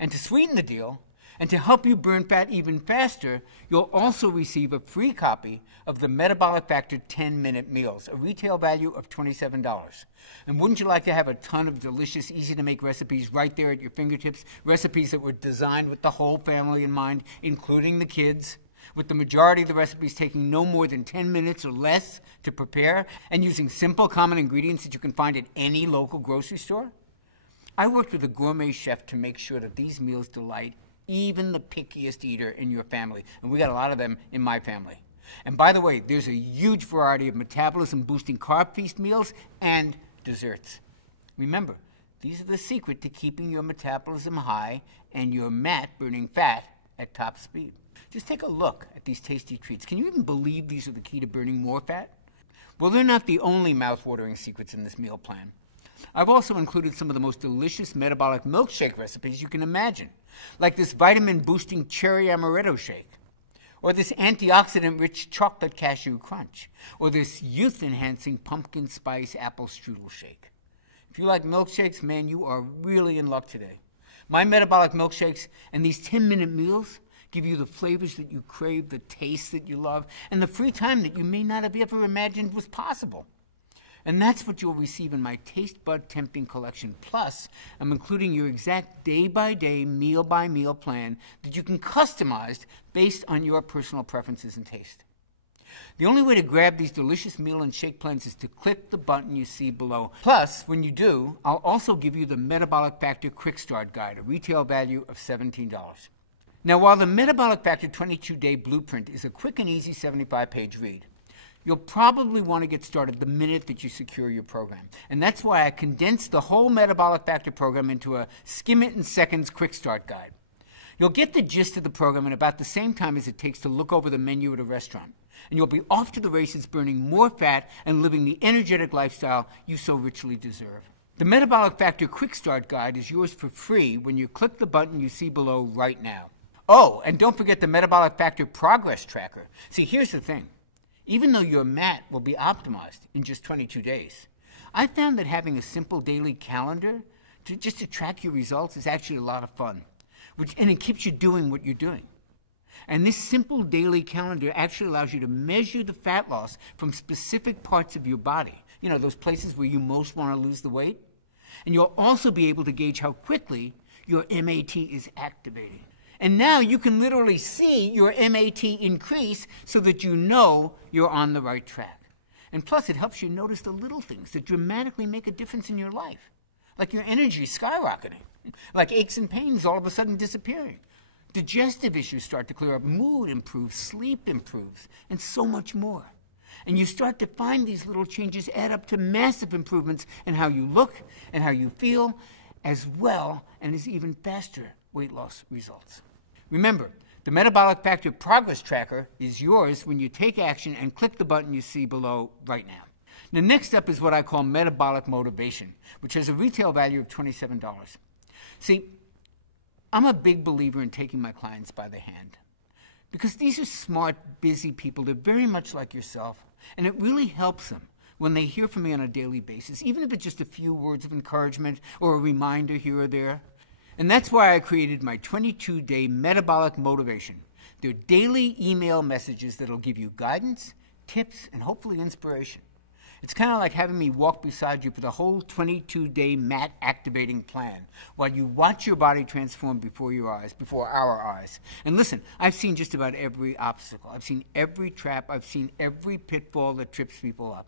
And to sweeten the deal, and to help you burn fat even faster, you'll also receive a free copy of the Metabolic Factor 10-Minute Meals, a retail value of $27. And wouldn't you like to have a ton of delicious, easy-to-make recipes right there at your fingertips, recipes that were designed with the whole family in mind, including the kids, with the majority of the recipes taking no more than 10 minutes or less to prepare, and using simple, common ingredients that you can find at any local grocery store? I worked with a gourmet chef to make sure that these meals delight even the pickiest eater in your family. And we got a lot of them in my family. And by the way, there's a huge variety of metabolism-boosting carb feast meals and desserts. Remember, these are the secret to keeping your metabolism high and your mat burning fat at top speed. Just take a look at these tasty treats. Can you even believe these are the key to burning more fat? Well, they're not the only mouth-watering secrets in this meal plan. I've also included some of the most delicious metabolic milkshake recipes you can imagine, like this vitamin-boosting cherry amaretto shake, or this antioxidant-rich chocolate cashew crunch, or this youth-enhancing pumpkin spice apple strudel shake. If you like milkshakes, man, you are really in luck today. My metabolic milkshakes and these 10-minute meals give you the flavors that you crave, the taste that you love, and the free time that you may not have ever imagined was possible. And that's what you'll receive in my Taste Bud Tempting collection. Plus, I'm including your exact day-by-day, meal-by-meal plan that you can customize based on your personal preferences and taste. The only way to grab these delicious meal and shake plans is to click the button you see below. Plus, when you do, I'll also give you the Metabolic Factor Quick Start Guide, a retail value of $17. Now, while the Metabolic Factor 22-Day Blueprint is a quick and easy 75-page read, you'll probably want to get started the minute that you secure your program. And that's why I condensed the whole Metabolic Factor program into a skim-it-in-seconds quick start guide. You'll get the gist of the program in about the same time as it takes to look over the menu at a restaurant. And you'll be off to the races burning more fat and living the energetic lifestyle you so richly deserve. The Metabolic Factor Quick Start Guide is yours for free when you click the button you see below right now. Oh, and don't forget the Metabolic Factor Progress Tracker. See, here's the thing. Even though your MAT will be optimized in just 22 days, I found that having a simple daily calendar just to track your results is actually a lot of fun, and it keeps you doing what you're doing. And this simple daily calendar actually allows you to measure the fat loss from specific parts of your body, you know, those places where you most want to lose the weight. And you'll also be able to gauge how quickly your MAT is activating. And now you can literally see your MAT increase so that you know you're on the right track. And plus, it helps you notice the little things that dramatically make a difference in your life, like your energy skyrocketing, like aches and pains all of a sudden disappearing. Digestive issues start to clear up, mood improves, sleep improves, and so much more. And you start to find these little changes add up to massive improvements in how you look and how you feel, as well and as even faster weight loss results. Remember, the Metabolic Factor Progress Tracker is yours when you take action and click the button you see below right now. Now, next up is what I call Metabolic Motivation, which has a retail value of $27. See, I'm a big believer in taking my clients by the hand because these are smart, busy people. They're very much like yourself, and it really helps them when they hear from me on a daily basis, even if it's just a few words of encouragement or a reminder here or there. And that's why I created my 22-day Metabolic Motivation. They're daily email messages that'll give you guidance, tips, and hopefully inspiration. It's kind of like having me walk beside you for the whole 22-day MAT activating plan while you watch your body transform before our eyes. And listen, I've seen just about every obstacle. I've seen every trap. I've seen every pitfall that trips people up.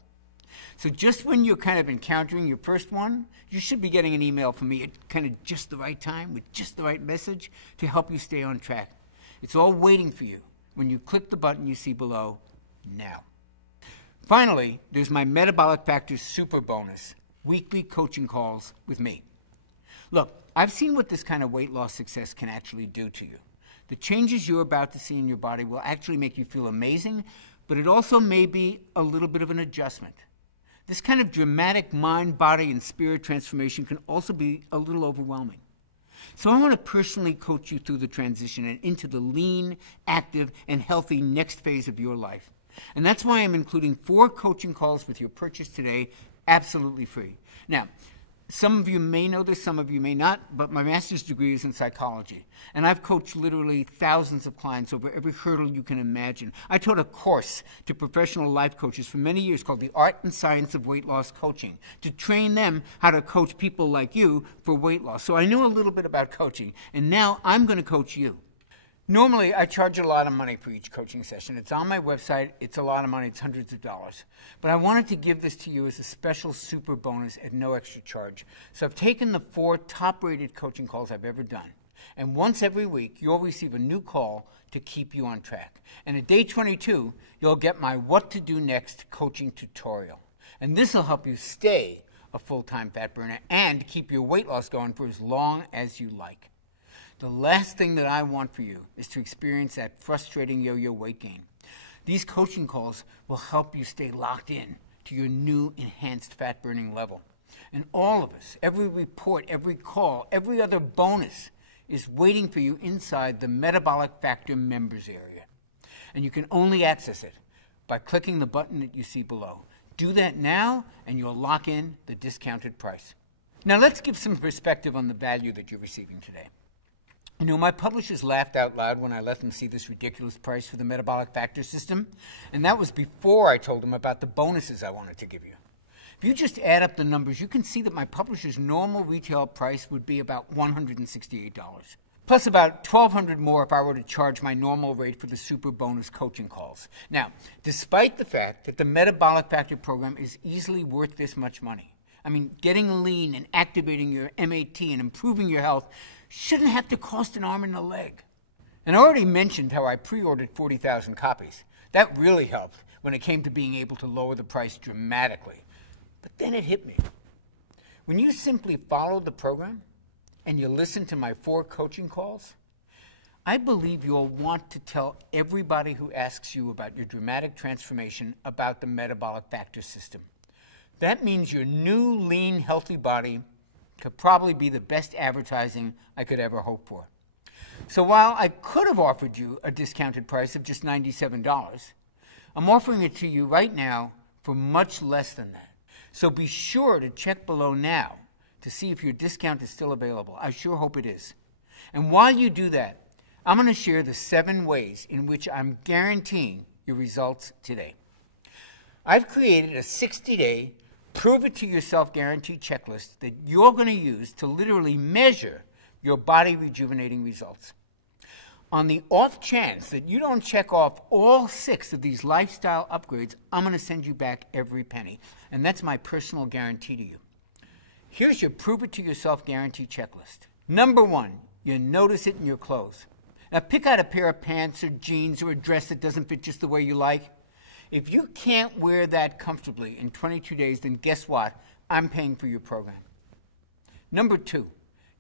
So just when you're kind of encountering your first one, you should be getting an email from me at kind of just the right time with just the right message to help you stay on track. It's all waiting for you when you click the button you see below now. Finally, there's my Metabolic Factor Super Bonus, weekly coaching calls with me. Look, I've seen what this kind of weight loss success can actually do to you. The changes you're about to see in your body will actually make you feel amazing, but it also may be a little bit of an adjustment. This kind of dramatic mind, body, and spirit transformation can also be a little overwhelming. So I want to personally coach you through the transition and into the lean, active, and healthy next phase of your life. And that's why I'm including 4 coaching calls with your purchase today, absolutely free. Now, some of you may know this, some of you may not, but my master's degree is in psychology. And I've coached literally thousands of clients over every hurdle you can imagine. I taught a course to professional life coaches for many years called The Art and Science of Weight Loss Coaching to train them how to coach people like you for weight loss. So I knew a little bit about coaching, and now I'm going to coach you. Normally, I charge a lot of money for each coaching session. It's on my website. It's a lot of money. It's hundreds of dollars. But I wanted to give this to you as a special super bonus at no extra charge. So I've taken the 4 top-rated coaching calls I've ever done. And once every week, you'll receive a new call to keep you on track. And at day 22, you'll get my What to Do Next coaching tutorial. And this will help you stay a full-time fat burner and keep your weight loss going for as long as you like. The last thing that I want for you is to experience that frustrating yo-yo weight gain. These coaching calls will help you stay locked in to your new enhanced fat burning level. And all of us, every report, every call, every other bonus is waiting for you inside the Metabolic Factor members area. And you can only access it by clicking the button that you see below. Do that now and you'll lock in the discounted price. Now let's give some perspective on the value that you're receiving today. You know, my publishers laughed out loud when I let them see this ridiculous price for the Metabolic Factor system, and that was before I told them about the bonuses I wanted to give you. If you just add up the numbers, you can see that my publisher's normal retail price would be about $168. plus about 1,200 more if I were to charge my normal rate for the super bonus coaching calls. Now, despite the fact that the Metabolic Factor program is easily worth this much money, I mean, getting lean and activating your MAT and improving your health shouldn't have to cost an arm and a leg. And I already mentioned how I pre-ordered 40,000 copies. That really helped when it came to being able to lower the price dramatically. But then it hit me. When you simply follow the program and you listen to my 4 coaching calls, I believe you'll want to tell everybody who asks you about your dramatic transformation about the Metabolic Factor system. That means your new, lean, healthy body could probably be the best advertising I could ever hope for. So while I could have offered you a discounted price of just $97, I'm offering it to you right now for much less than that. So be sure to check below now to see if your discount is still available. I sure hope it is. And while you do that, I'm going to share the 7 ways in which I'm guaranteeing your results today. I've created a 60-day prove-it-to-yourself guarantee checklist that you're going to use to literally measure your body rejuvenating results. On the off chance that you don't check off all 6 of these lifestyle upgrades, I'm going to send you back every penny. And that's my personal guarantee to you. Here's your prove-it-to-yourself guarantee checklist. Number 1, you notice it in your clothes. Now pick out a pair of pants or jeans or a dress that doesn't fit just the way you like. If you can't wear that comfortably in 22 days, then guess what? I'm paying for your program. Number 2,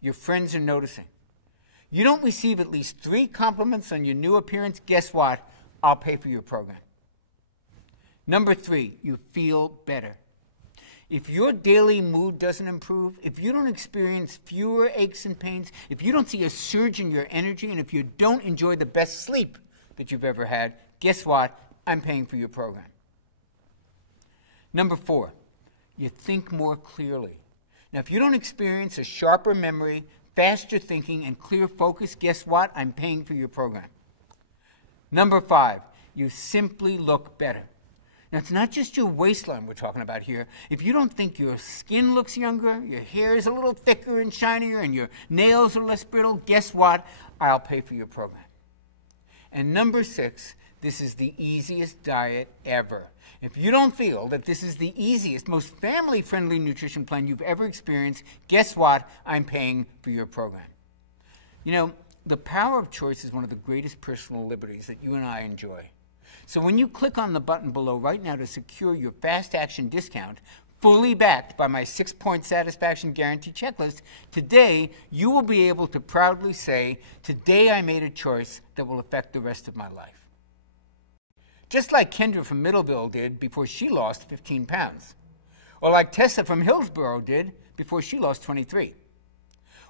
your friends are noticing. You don't receive at least 3 compliments on your new appearance, guess what? I'll pay for your program. Number 3, you feel better. If your daily mood doesn't improve, if you don't experience fewer aches and pains, if you don't see a surge in your energy, and if you don't enjoy the best sleep that you've ever had, guess what? I'm paying for your program. Number 4, you think more clearly. Now, if you don't experience a sharper memory, faster thinking, and clear focus, guess what? I'm paying for your program. Number 5, you simply look better. Now, it's not just your waistline we're talking about here. If you don't think your skin looks younger, your hair is a little thicker and shinier, and your nails are less brittle, guess what? I'll pay for your program. And number 6, this is the easiest diet ever. If you don't feel that this is the easiest, most family-friendly nutrition plan you've ever experienced, guess what? I'm paying for your program. You know, the power of choice is one of the greatest personal liberties that you and I enjoy. So when you click on the button below right now to secure your fast action discount, fully backed by my 6-point satisfaction guarantee checklist, today you will be able to proudly say, today I made a choice that will affect the rest of my life. Just like Kendra from Middleville did before she lost 15 pounds. Or like Tessa from Hillsborough did before she lost 23.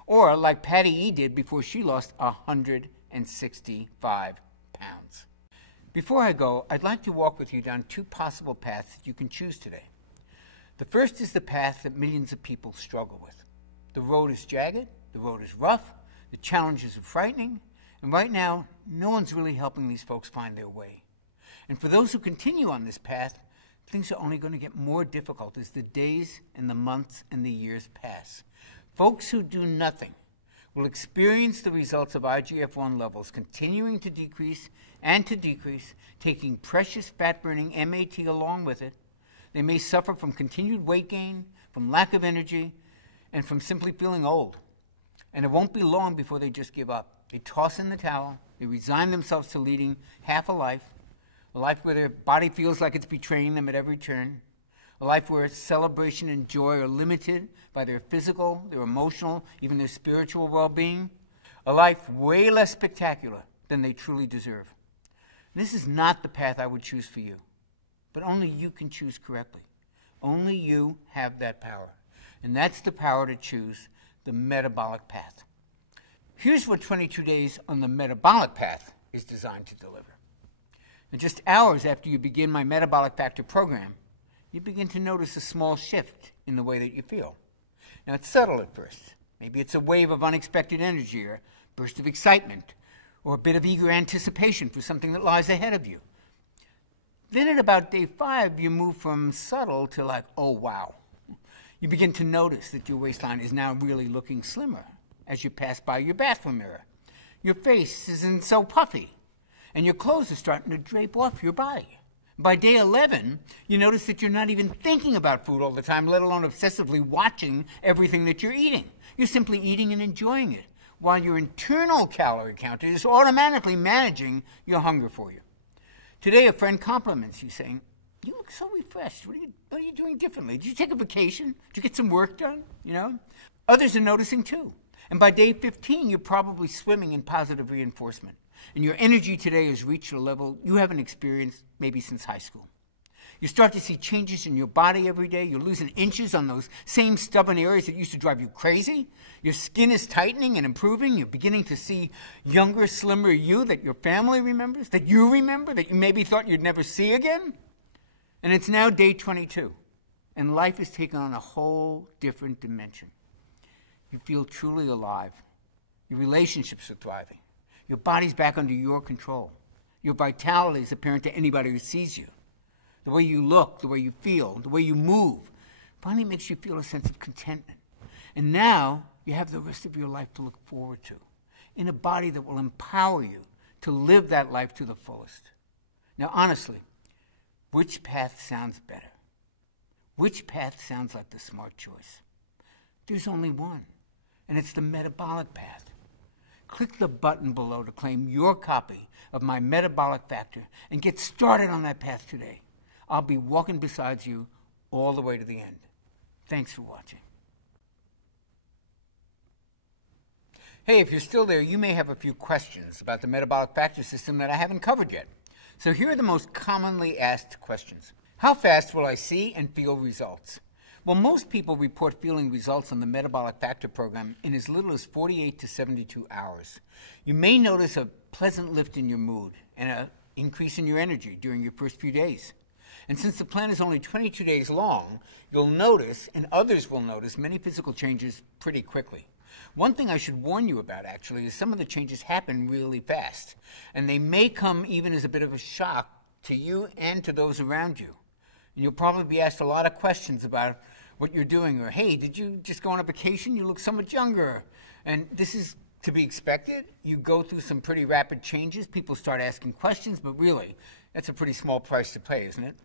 Or like Patty E. did before she lost 165 pounds. Before I go, I'd like to walk with you down 2 possible paths that you can choose today. The first is the path that millions of people struggle with. The road is jagged, the road is rough, the challenges are frightening, and right now, no one's really helping these folks find their way. And for those who continue on this path, things are only going to get more difficult as the days and the months and the years pass. Folks who do nothing will experience the results of IGF-1 levels continuing to decrease, taking precious fat-burning MAT along with it. They may suffer from continued weight gain, from lack of energy, and from simply feeling old. And it won't be long before they just give up. They toss in the towel, they resign themselves to leading half a life where their body feels like it's betraying them at every turn, a life where celebration and joy are limited by their physical, their emotional, even their spiritual well-being, a life way less spectacular than they truly deserve. This is not the path I would choose for you, but only you can choose correctly. Only you have that power, and that's the power to choose the metabolic path. Here's what 22 days on the metabolic path is designed to deliver. And just hours after you begin my Metabolic Factor program, you begin to notice a small shift in the way that you feel. Now, it's subtle at first. Maybe it's a wave of unexpected energy or a burst of excitement or a bit of eager anticipation for something that lies ahead of you. Then at about day 5, you move from subtle to like, oh, wow. You begin to notice that your waistline is now really looking slimmer as you pass by your bathroom mirror. Your face isn't so puffy, and your clothes are starting to drape off your body. By day 11, you notice that you're not even thinking about food all the time, let alone obsessively watching everything that you're eating. You're simply eating and enjoying it, while your internal calorie counter is automatically managing your hunger for you. Today, a friend compliments you, saying, "You look so refreshed. What are you doing differently? Did you take a vacation? Did you get some work done?" Others are noticing too. And by day 15, you're probably swimming in positive reinforcement. And your energy today has reached a level you haven't experienced maybe since high school. You start to see changes in your body every day. You're losing inches on those same stubborn areas that used to drive you crazy. Your skin is tightening and improving. You're beginning to see younger, slimmer you that your family remembers, that you remember, that you maybe thought you'd never see again. And it's now day 22, and life has taken on a whole different dimension. You feel truly alive. Your relationships are thriving. Your body's back under your control. Your vitality is apparent to anybody who sees you. The way you look, the way you feel, the way you move, finally makes you feel a sense of contentment. And now you have the rest of your life to look forward to, in a body that will empower you to live that life to the fullest. Now, honestly, which path sounds better? Which path sounds like the smart choice? There's only one, and it's the metabolic path. Click the button below to claim your copy of my Metabolic Factor and get started on that path today. I'll be walking beside you all the way to the end. Thanks for watching. Hey, if you're still there, you may have a few questions about the metabolic factor system that I haven't covered yet. So here are the most commonly asked questions. How fast will I see and feel results? Well, most people report feeling results on the Metabolic Factor program in as little as 48 to 72 hours. You may notice a pleasant lift in your mood and an increase in your energy during your first few days. And since the plan is only 22 days long, you'll notice, and others will notice, many physical changes pretty quickly. One thing I should warn you about, actually, is some of the changes happen really fast, and they may come even as a bit of a shock to you and to those around you. And you'll probably be asked a lot of questions about what you're doing, or, "Hey, did you just go on a vacation? You look so much younger." And this is to be expected. You go through some pretty rapid changes. People start asking questions, but really, that's a pretty small price to pay, isn't it?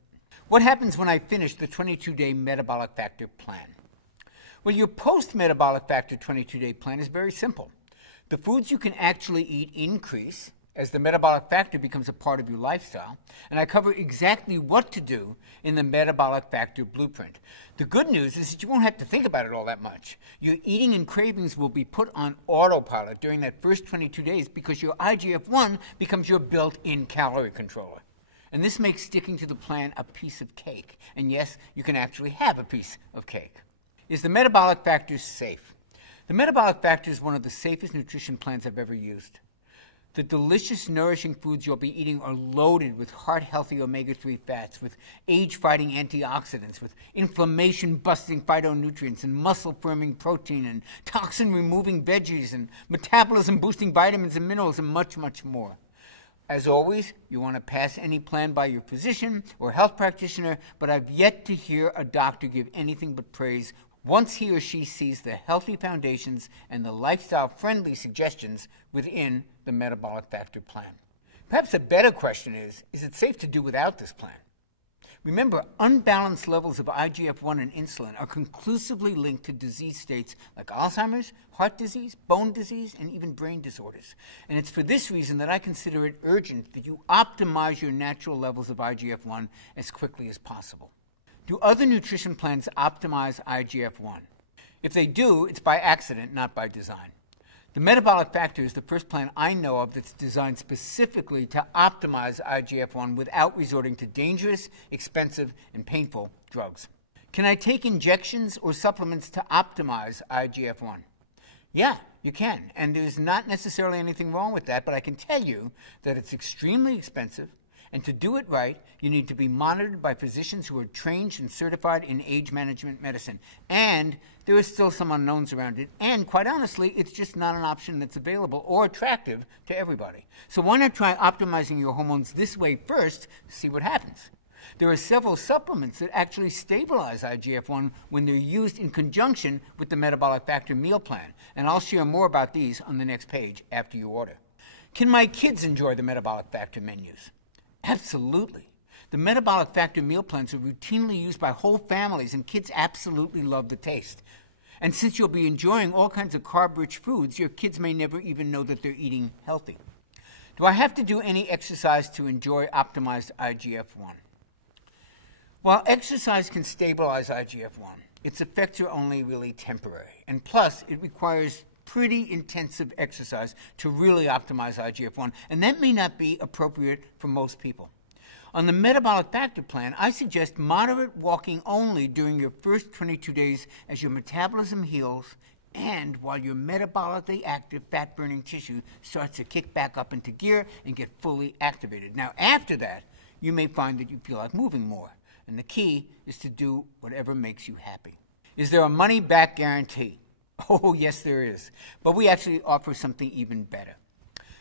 What happens when I finish the 22-day Metabolic Factor plan? Well, your post-Metabolic Factor 22-day plan is very simple. The foods you can actually eat increase as the metabolic factor becomes a part of your lifestyle, and I cover exactly what to do in the Metabolic Factor blueprint. The good news is that you won't have to think about it all that much. Your eating and cravings will be put on autopilot during that first 22 days because your IGF-1 becomes your built-in calorie controller. And this makes sticking to the plan a piece of cake. And yes, you can actually have a piece of cake. Is the Metabolic Factor safe? The Metabolic Factor is one of the safest nutrition plans I've ever used. The delicious, nourishing foods you'll be eating are loaded with heart-healthy omega-3 fats, with age-fighting antioxidants, with inflammation-busting phytonutrients, and muscle-firming protein, and toxin-removing veggies, and metabolism-boosting vitamins and minerals, and much, much more. As always, you want to pass any plan by your physician or health practitioner, but I've yet to hear a doctor give anything but praise once he or she sees the healthy foundations and the lifestyle-friendly suggestions within the Metabolic Factor plan. Perhaps a better question is it safe to do without this plan? Remember, unbalanced levels of IGF-1 and insulin are conclusively linked to disease states like Alzheimer's, heart disease, bone disease, and even brain disorders. And it's for this reason that I consider it urgent that you optimize your natural levels of IGF-1 as quickly as possible. Do other nutrition plans optimize IGF-1? If they do, it's by accident, not by design. The Metabolic Factor is the first plan I know of that's designed specifically to optimize IGF-1 without resorting to dangerous, expensive, and painful drugs. Can I take injections or supplements to optimize IGF-1? Yeah, you can, and there's not necessarily anything wrong with that, but I can tell you that it's extremely expensive, and to do it right, you need to be monitored by physicians who are trained and certified in age management medicine. And there are still some unknowns around it. And quite honestly, it's just not an option that's available or attractive to everybody. So why not try optimizing your hormones this way first to see what happens? There are several supplements that actually stabilize IGF-1 when they're used in conjunction with the Metabolic Factor meal plan. And I'll share more about these on the next page after you order. Can my kids enjoy the Metabolic Factor menus? Absolutely. The Metabolic Factor meal plans are routinely used by whole families, and kids absolutely love the taste. And since you'll be enjoying all kinds of carb-rich foods, your kids may never even know that they're eating healthy. Do I have to do any exercise to enjoy optimized IGF-1? While exercise can stabilize IGF-1, its effects are only really temporary. And plus, it requires pretty intensive exercise to really optimize IGF-1, and that may not be appropriate for most people. On the Metabolic Factor plan, I suggest moderate walking only during your first 22 days as your metabolism heals and while your metabolically active fat-burning tissue starts to kick back up into gear and get fully activated. Now, after that, you may find that you feel like moving more, and the key is to do whatever makes you happy. Is there a money-back guarantee? Oh, yes, there is. But we actually offer something even better.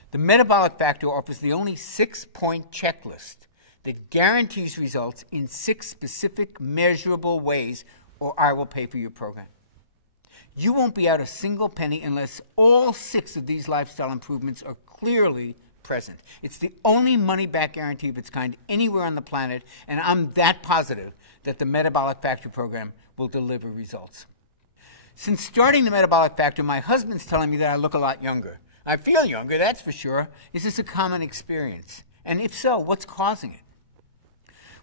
The Metabolic Factor offers the only 6-point checklist that guarantees results in 6 specific measurable ways, or I will pay for your program. You won't be out a single penny unless all 6 of these lifestyle improvements are clearly present. It's the only money-back guarantee of its kind anywhere on the planet, and I'm that positive that the Metabolic Factor program will deliver results. Since starting the Metabolic Factor, my husband's telling me that I look a lot younger. I feel younger, that's for sure. Is this a common experience? And if so, what's causing it?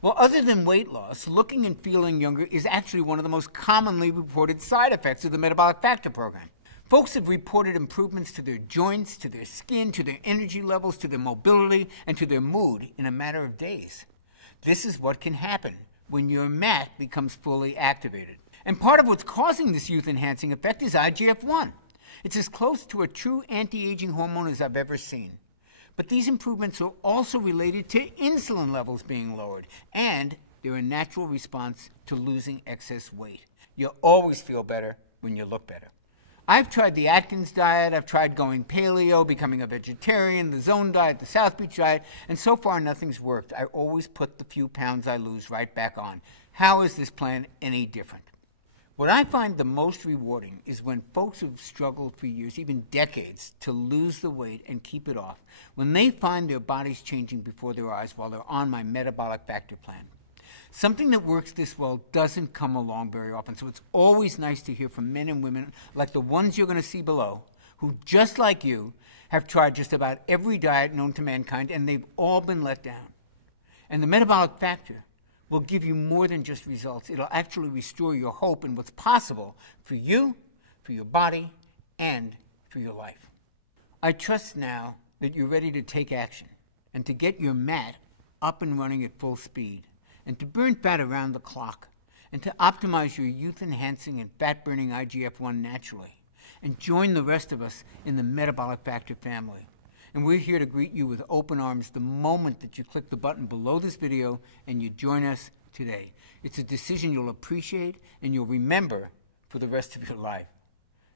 Well, other than weight loss, looking and feeling younger is actually one of the most commonly reported side effects of the Metabolic Factor program. Folks have reported improvements to their joints, to their skin, to their energy levels, to their mobility, and to their mood in a matter of days. This is what can happen when your MAT becomes fully activated. And part of what's causing this youth-enhancing effect is IGF-1. It's as close to a true anti-aging hormone as I've ever seen. But these improvements are also related to insulin levels being lowered, and they're a natural response to losing excess weight. You'll always feel better when you look better. I've tried the Atkins diet, I've tried going paleo, becoming a vegetarian, the Zone diet, the South Beach diet, and so far nothing's worked. I always put the few pounds I lose right back on. How is this plan any different? What I find the most rewarding is when folks who've struggled for years, even decades, to lose the weight and keep it off, when they find their bodies changing before their eyes while they're on my Metabolic Factor plan. Something that works this well doesn't come along very often, so it's always nice to hear from men and women like the ones you're going to see below, who, just like you, have tried just about every diet known to mankind, and they've all been let down. And the Metabolic Factor will give you more than just results. It'll actually restore your hope in what's possible for you, for your body, and for your life. I trust now that you're ready to take action and to get your MAT up and running at full speed and to burn fat around the clock and to optimize your youth-enhancing and fat-burning IGF-1 naturally and join the rest of us in the Metabolic Factor family. And we're here to greet you with open arms the moment that you click the button below this video and you join us today. It's a decision you'll appreciate and you'll remember for the rest of your life.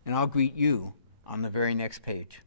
And I'll greet you on the very next page.